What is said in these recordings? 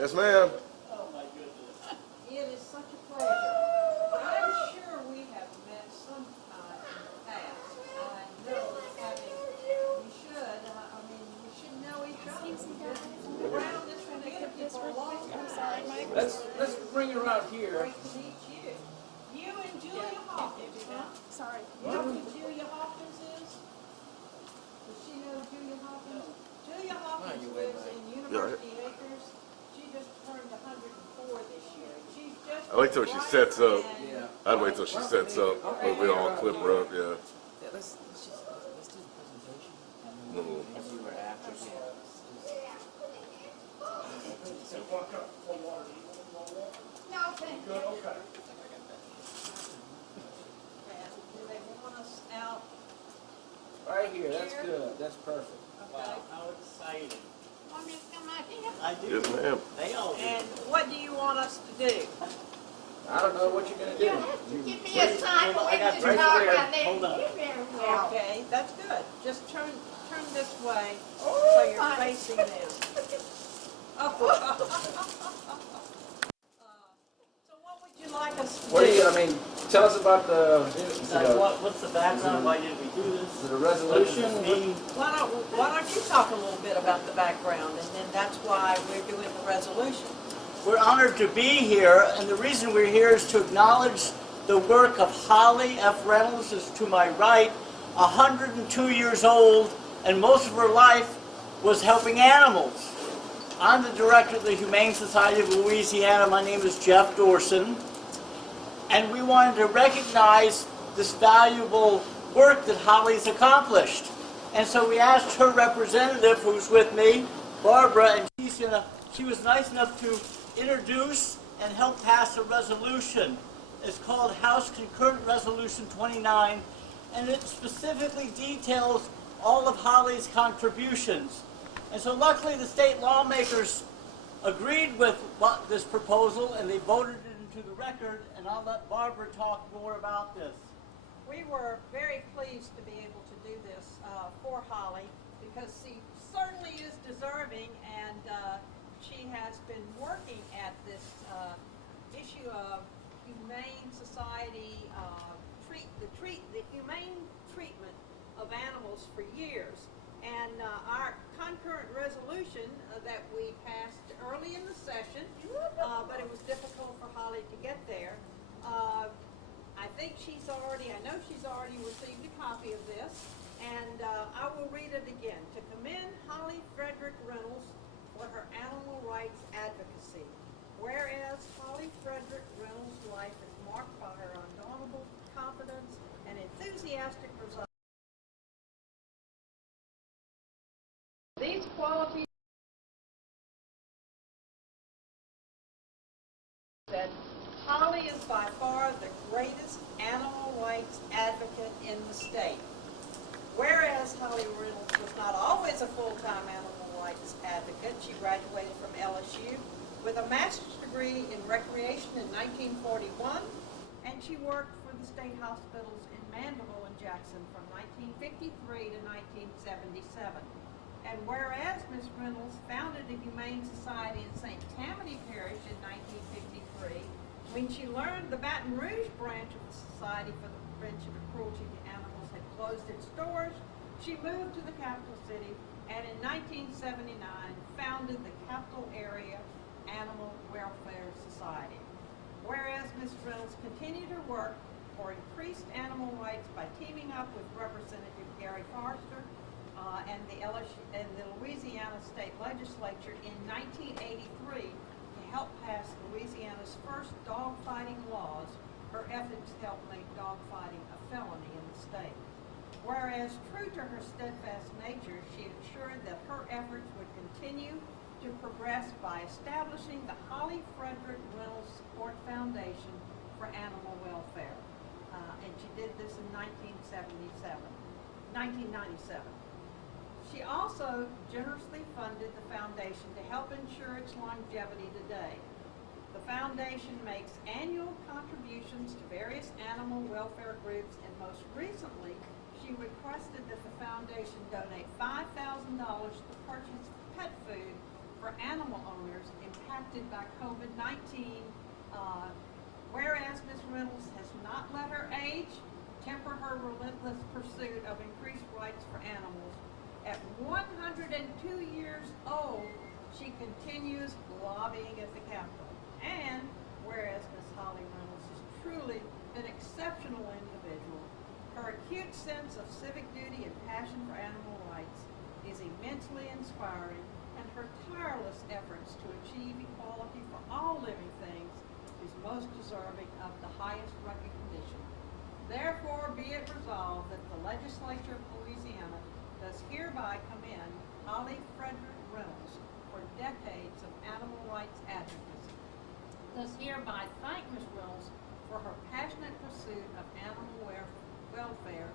Yes, ma'am. It is such a pleasure. I'm sure we have met sometime in the past. I know having, we should, I mean, we should know each other. We've been around this community for a long time. Let's bring it around here. Great to meet you. You and Julia Hawkins, huh? Sorry. You know who Julia Hawkins is? Does she know Julia Hawkins? Julia Hawkins lives in University Acres. She just turned 104 this year. She's just I wait till she sets up. Yeah. I'd wait till she sets up. But we all clip her up, yeah. Yeah, let's do the presentation. No. As you were after. No, thank you. Good, okay. Do they want us out? Right here, that's good. That's perfect. Okay. How exciting. Want me to come out here? I do. Yes, ma'am. They all do. And what do you want us to do? I don't know what you're gonna do. Give me a sign for I got when to right talk. there. I let Hold on. you very well. Okay, that's good. Just turn this way Oh, so you're fine. facing them. Oh. So what would you like us to do? What do you, I mean, tell us about the What's the background? Why did we do this? the resolution. Meeting. Why don't you talk a little bit about the background, and then that's why we're doing the resolution. We're honored to be here, and the reason we're here is to acknowledge the work of Holly F. Reynolds, is to my right, 102 years old, and most of her life was helping animals. I'm the director of the Humane Society of Louisiana. My name is Jeff Dorson, and we wanted to recognize this valuable work that Holly's accomplished. And so we asked her representative, who's with me, Barbara, and she was nice enough to introduce and help pass a resolution. It's called House Concurrent Resolution 29, and it specifically details all of Holly's contributions. And so luckily the state lawmakers agreed with this proposal, and they voted it into the record, and I'll let Barbara talk more about this. We were very pleased to be able to do this for Holly, because she certainly is deserving, and she has been working at this issue of humane society, the humane treatment of animals for years. And our concurrent resolution that we passed early in the session, but it was difficult for Holly to get there. I know she's already received a copy of this, and I will read it again. To commend Holly Frederick Reynolds for her animal rights advocacy. Whereas Holly Frederick Reynolds' life is marked by her undaunted confidence and enthusiastic resolve. These qualities that Holly is by far the greatest animal rights advocate in the state. Whereas Holly Reynolds was not always a full-time animal rights advocate, she graduated from LSU with a master's degree in recreation in 1941, and she worked for the state hospitals in Mandeville and Jackson from 1953 to 1977. And whereas Ms. Reynolds founded the Humane Society in St. Tammany Parish in 1953, when she learned the Baton Rouge branch of the Society for the Prevention of Cruelty to Animals had closed its doors, she moved to the capital city, and in 1979 founded the Capital Area Animal Welfare Society. Whereas Ms. Reynolds continued her work for increased animal rights by teaming up with Representative Gary Forrester and the Louisiana State Legislature in 1983 to help pass Louisiana's first dogfighting laws, her efforts helped make dogfighting a felony in the state. Whereas true to her steadfast nature, she ensured that her efforts would continue to progress by establishing the Holly Frederick Reynolds Support Foundation for Animal Welfare. And she did this in 1997. She also generously funded the foundation to help ensure its longevity today. The foundation makes annual contributions to various animal welfare groups, and most recently, she requested that the foundation donate $5,000 to purchase pet food for for animal owners impacted by COVID-19. Whereas Ms. Reynolds has not let her age temper her relentless pursuit of increased rights for animals. At 102 years old, she continues lobbying at the Capitol. And whereas Ms. Holly Reynolds is truly an exceptional individual, her acute sense of civic duty and passion for animal rights is immensely inspiring, and her tireless efforts to achieve equality for all living things is most deserving of the highest recognition. Therefore, be it resolved that the legislature of Louisiana does hereby commend Holly Frederick Reynolds for decades of animal rights advocacy. Does hereby thank Ms. Reynolds for her passionate pursuit of animal welfare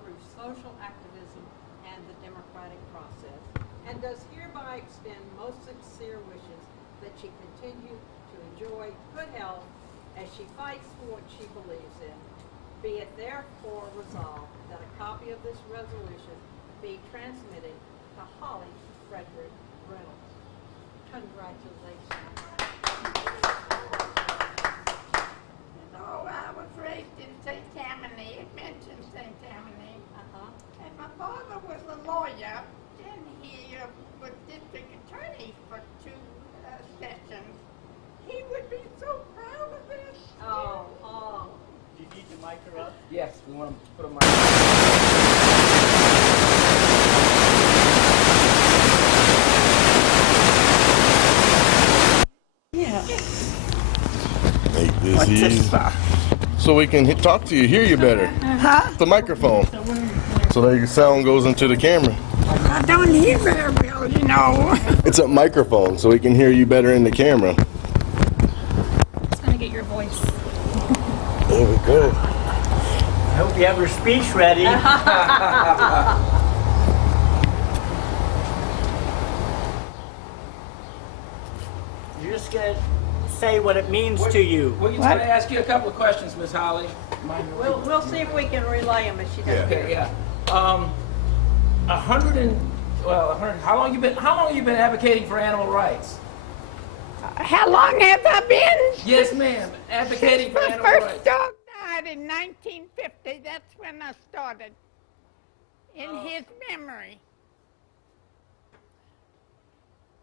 through social activism and the democratic process, and does hereby extend most sincere wishes that she continue to enjoy good health as she fights for what she believes in. Be it therefore resolved that a copy of this resolution be transmitted to Holly Frederick Reynolds. Congratulations. Oh, I was raised in St. Tammany. It mentioned St. Tammany. And my father was a lawyer, and he was district attorney for 2 sessions. He would be so proud of this. Oh. Do you need to mic her up? Yes, we want to put a mic. Make this easy. So we can talk to you, hear you better. Huh? The microphone. So that your sound goes into the camera. I don't hear very well, you know. It's a microphone, so we can hear you better in the camera. It's gonna get your voice. There we go. I hope you have your speech ready. You're just going to say what it means to you. We're just going to ask you a couple of questions, Miss Holly. We'll see if we can relay them if she doesn't hear. Okay, yeah. 100. How long you been advocating for animal rights? How long have I been? Yes, ma'am. Advocating for The animal first rights. dog died in 1950. That's when I started. In his memory.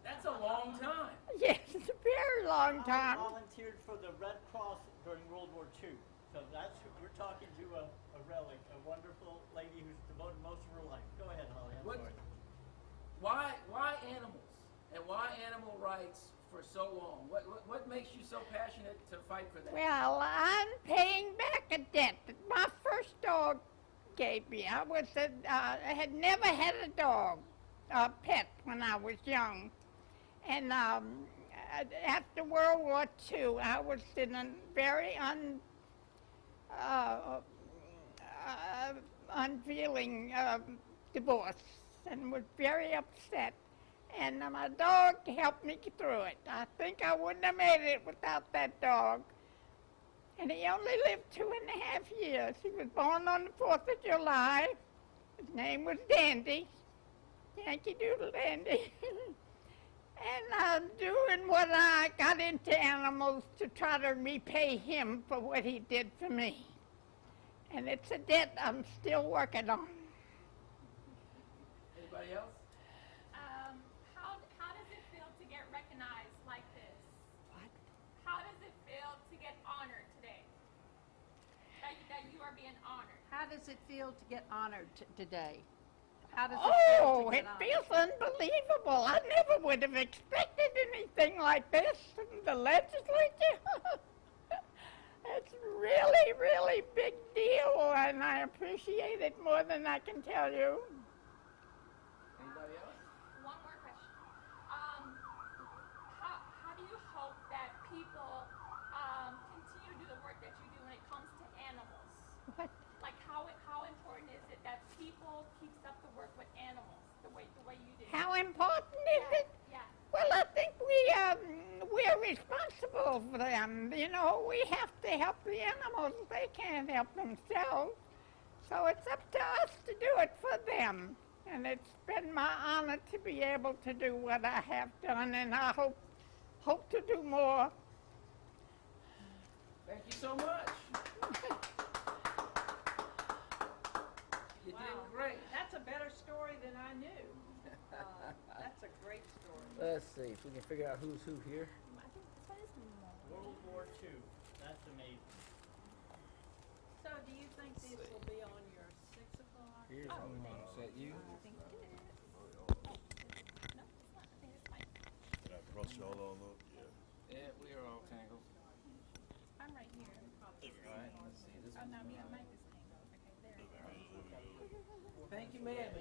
That's a long time. Yes, it's a very long I time. volunteered for the Red Cross during World War II. So that's who we're talking to, a relic, a wonderful lady who's devoted most of her life. Go ahead, Holly. I'm What- sorry. Why animals? And why animal rights for so long? What makes you so passionate to fight for that? Well, I'm paying back a debt that my first dog gave me. I had never had a dog, a pet, when I was young. And after World War II, I was in a very unfeeling divorce and was very upset. And my dog helped me through it. I think I wouldn't have made it without that dog. And he only lived 2.5 years. He was born on the 4th of July. His name was Dandy. Yankee Doodle Dandy. And I'm doing what I got into animals to try to repay him for what he did for me. And it's a debt I'm still working on. Anybody else? How does it feel to get recognized like this? What? How does it feel to get honored today? That you are being honored? How does it feel to get honored today? How does it feel Oh, to it get honored? feels unbelievable. I never would have expected anything like this from the legislature. It's really, really big deal, and I appreciate it more than I can tell you. Anybody else? One more question. How do you hope that people continue to do the work that you do when it comes to animals? What? Like how important is it that people keeps up the work with animals the way you do? How important is it? Yeah. Well, I think we're responsible for them. You know, we have to help the animals. They can't help themselves. So it's up to us to do it for them. And it's been my honor to be able to do what I have done, and I hope to do more. Thank you so much. You Wow. did great. That's a better story than I knew. That's a great story. Let's see if we can figure out who's who here. I think this one is more. World War II. That's amazing. So do you think this will be on your 6 o'clock? Here's one. Is that you? I think it is. No, it's not. I think it's mine. Can I cross y'all all up? Yeah. Yeah, we are all tangled. I'm right here. All right, let's see this Oh, one. no, me and Mike is tangled. Okay, there. Thank you, man.